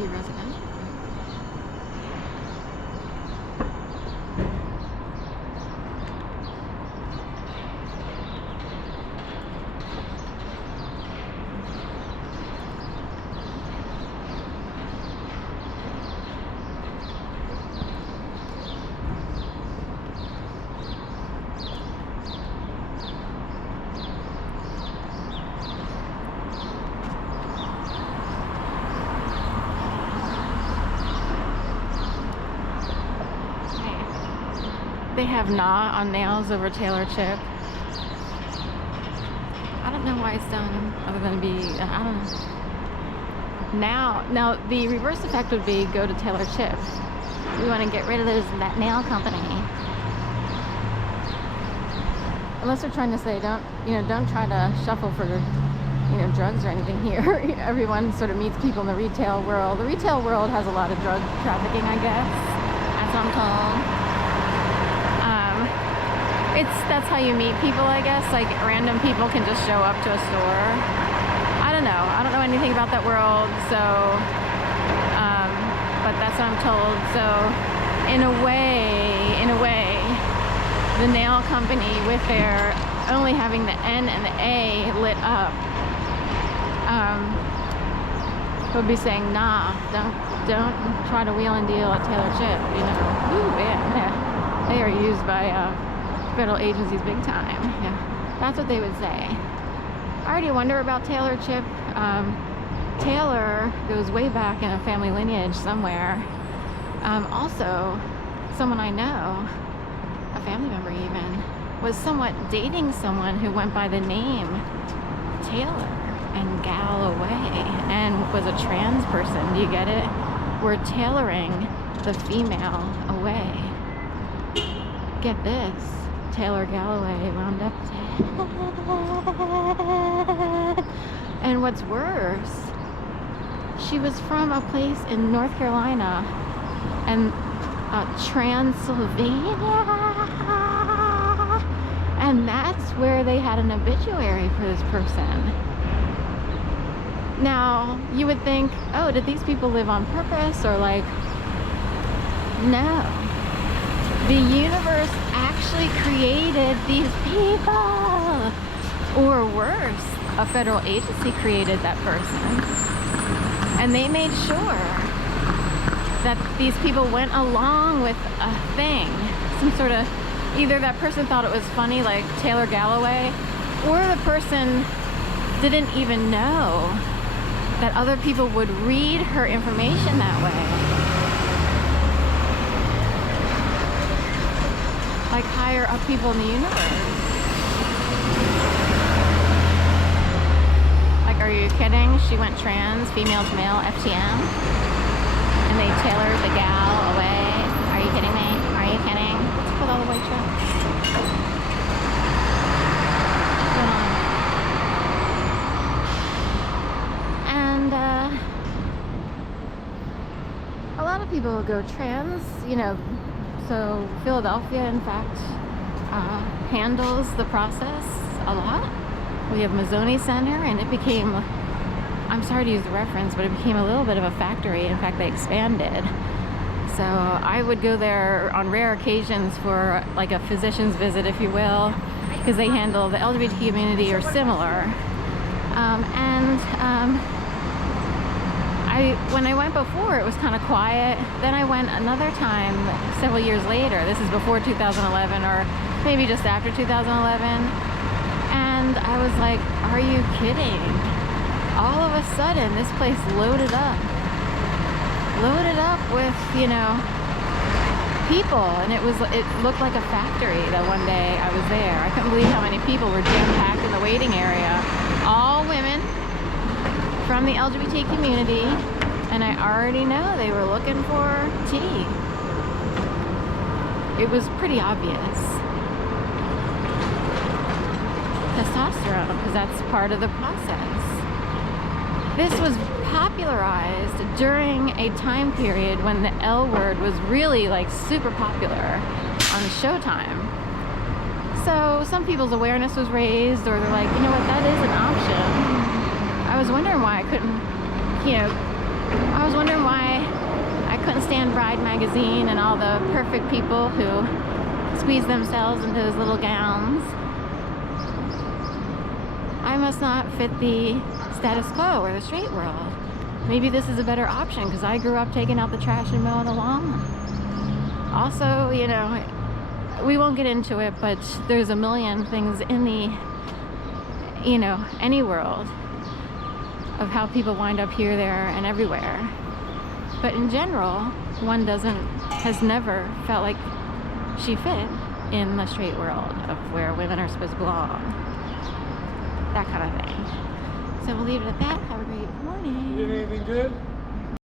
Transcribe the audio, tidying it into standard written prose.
be residential. They have NAAAA on nails over Tailor chip. I don't know why it's done other than to be, I don't know. Now the reverse effect would be go to Tailor chip. We want to get rid of that nail company. Unless they're trying to say don't try to shuffle for drugs or anything here. Everyone sort of meets people in the retail world. The retail world has a lot of drug trafficking, I guess. That's what I'm told. That's how you meet people, I guess. Like random people can just show up to a store. I don't know. I don't know anything about that world, so but that's what I'm told. So in a way, the nail company, with their only having the N and the A lit up, would be saying, nah, don't try to wheel and deal at Tailor chip. Ooh, yeah. They are used by federal agencies big time. Yeah, that's what they would say. I already wonder about Tailor chip. Tailor goes way back in a family lineage somewhere. Also, someone I know, a family member even, was somewhat dating someone who went by the name Tailor and Galloway and was a trans person. Do you get it? We're tailoring the female away. Get this. Tailor Galloway wound up dead. And what's worse, she was from a place in North Carolina and Transylvania, and that's where they had an obituary for this person. Now you would think, oh, did these people live on purpose, or like, no, the universe actually created these people, or worse, a federal agency created that person, and they made sure that these people went along with a thing, some sort of, either that person thought it was funny, like Tailor Galloway, or the person didn't even know that other people would read her information that way. Like higher up people in the universe. Like, are you kidding? She went trans, female to male, FTM, and they tailored the gal away. Are you kidding me? Are you kidding? What's up with all the white trucks? And a lot of people go trans, so Philadelphia, in fact, handles the process a lot. We have Mazzoni Center, and it became, I'm sorry to use the reference, but it became a little bit of a factory. In fact, they expanded. So I would go there on rare occasions for like a physician's visit, if you will, because they handle the LGBT community or similar. When I went before, it was kind of quiet. Then I went another time several years later. This is before 2011, or maybe just after 2011. And I was like, are you kidding? All of a sudden, this place loaded up with, people. And it looked like a factory that one day I was there. I couldn't believe how many people were jam-packed in the waiting area. All women from the LGBT community, and I already know they were looking for tea. It was pretty obvious. Testosterone, because that's part of the process. This was popularized during a time period when the L word was really like super popular on Showtime. So some people's awareness was raised, or they're like, you know what, that is an option. I was wondering why I couldn't, I was wondering why I couldn't stand Bride magazine and all the perfect people who squeeze themselves into those little gowns. I must not fit the status quo or the straight world. Maybe this is a better option because I grew up taking out the trash and mowing the lawn. Also, you know, we won't get into it, but there's a million things in the, you know, any world of how people wind up here, there, and everywhere. But in general, one has never felt like she fit in the straight world of where women are supposed to belong. That kind of thing. So we'll leave it at that. Have a great morning. You did anything good?